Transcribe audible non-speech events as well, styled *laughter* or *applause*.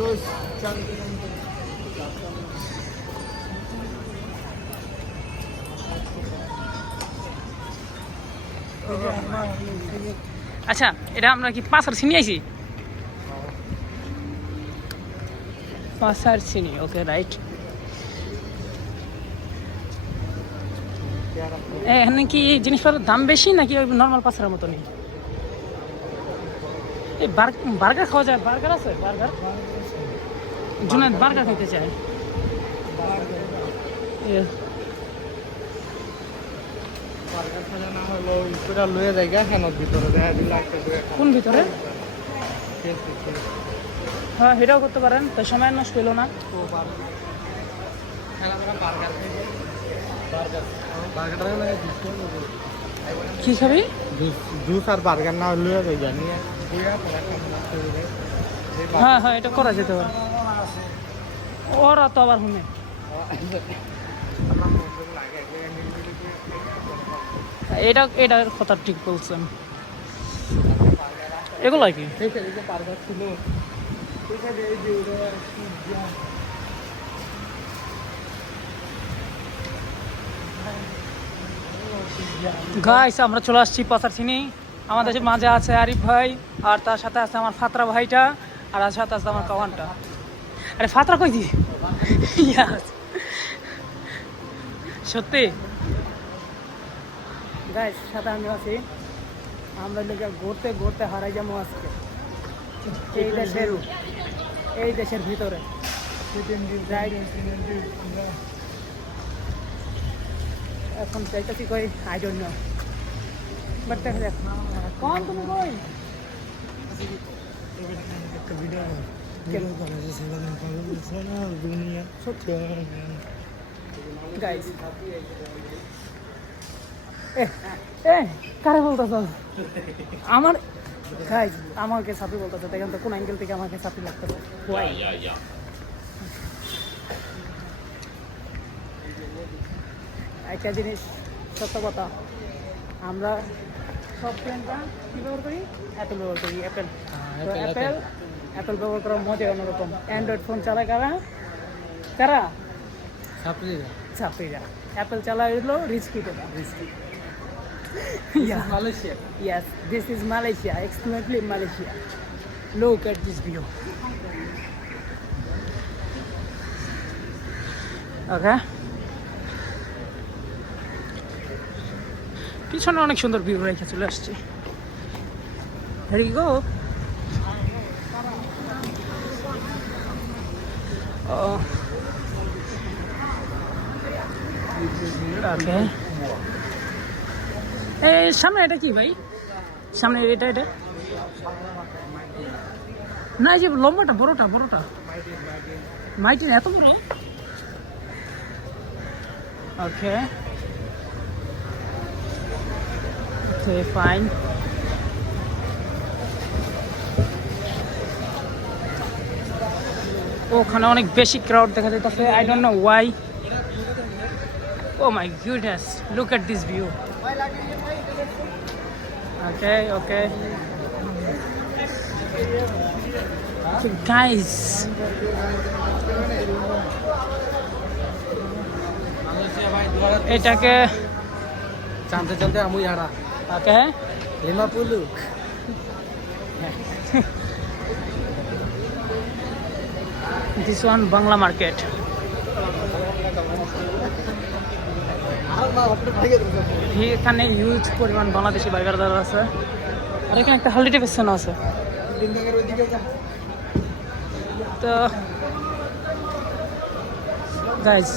Terus আচ্ছা এটা আমরা কি পাঁচার চিনি আইছি? পাঁচার চিনি ওকে রাইট এখানে কি এই জিনিসপত্রের দাম বেশি নাকি ওই নর্মাল পাঁচের মতো নেই এই বার্গার খাওয়া যায় বার্গার আছে? বার্গার? জুনাদ বার্গার খাইতে চায়। কোন ভিতরে? হ্যাঁ করতে পারেন তো সময় না। কি খাবি? জুস আর বার্গার না লয়ে খেয়ে হ্যাঁ হ্যাঁ এটা করা যেতে পারে। ওরা তো আবার শুনে এটা এটার কথা ঠিক বলছেন। এগুলো কি? গাইস আমরা চলে আসছি পাচার চিনি আমাদের মাঝে আছে আরিফ ভাই, আর তার সাথে আছে আমার ফাতরা ভাইটা, আর তার সাথে আছে আমার কাওয়ানটা। আরে ফাতরা কই দি সত্যি গাইস সাথে আমি আছি আমরা লোকে ঘুরতে ঘুরতে হারাই যাব আজকে এই দেশের এই দেশের ভিতরে এখন চাইতেছি কই আই ডোন্ট নো বাট দেখা যাক কোন তুমি কই একটা ভিডিও করে এ এ কারে বলতেছ আমার গাইস আমাকে সাপি বলতেছে দেখেন তো কোন অ্যাঙ্গেল থেকে আমাকে সাপি লাগতেছে একটা জিনিস সত্য কথা। আমরা সব ফ্রেন্ডরা কী ব্যবহার করি? অ্যাপেল ব্যবহার করি অ্যাপেল তো অ্যাপেল অ্যাপেল ব্যবহার করার মজা অন্যরকম। অ্যান্ড্রয়েড ফোন চালায় কারা? কারা? সাপ্রিরা ছাত্রীরা। অ্যাপেল চালায় হলো রিচ কিটেরা risky Yeah. Malaysia Yes, this is Malaysia, exclusively Malaysia. Look at this view. Okay. পিছনে অনেক সুন্দর ভিউ রেখে চলে আসছি। Here you go. Oh. Okay. এই সামনে এটা কি ভাই? সামনে এটা এটা? না যে লম্বাটা, বড়টা বড়টা। মাইটিন এত বড়? ওকে ফাইন ওখানে অনেক বেশি ক্রাউড দেখা যাইতেছে। I don't know why oh my goodness look at this view okay okay দুয়ারা এটাকে জানতে জানতে আমি ইয়ারা। Okay lima *laughs* this one Bangla market এখানে ইউজ পরিমাণ বাংলাদেশি বাইকার দাদা আছে। আর এখানে একটা হলিডে পেশন আছে। তো গাইজ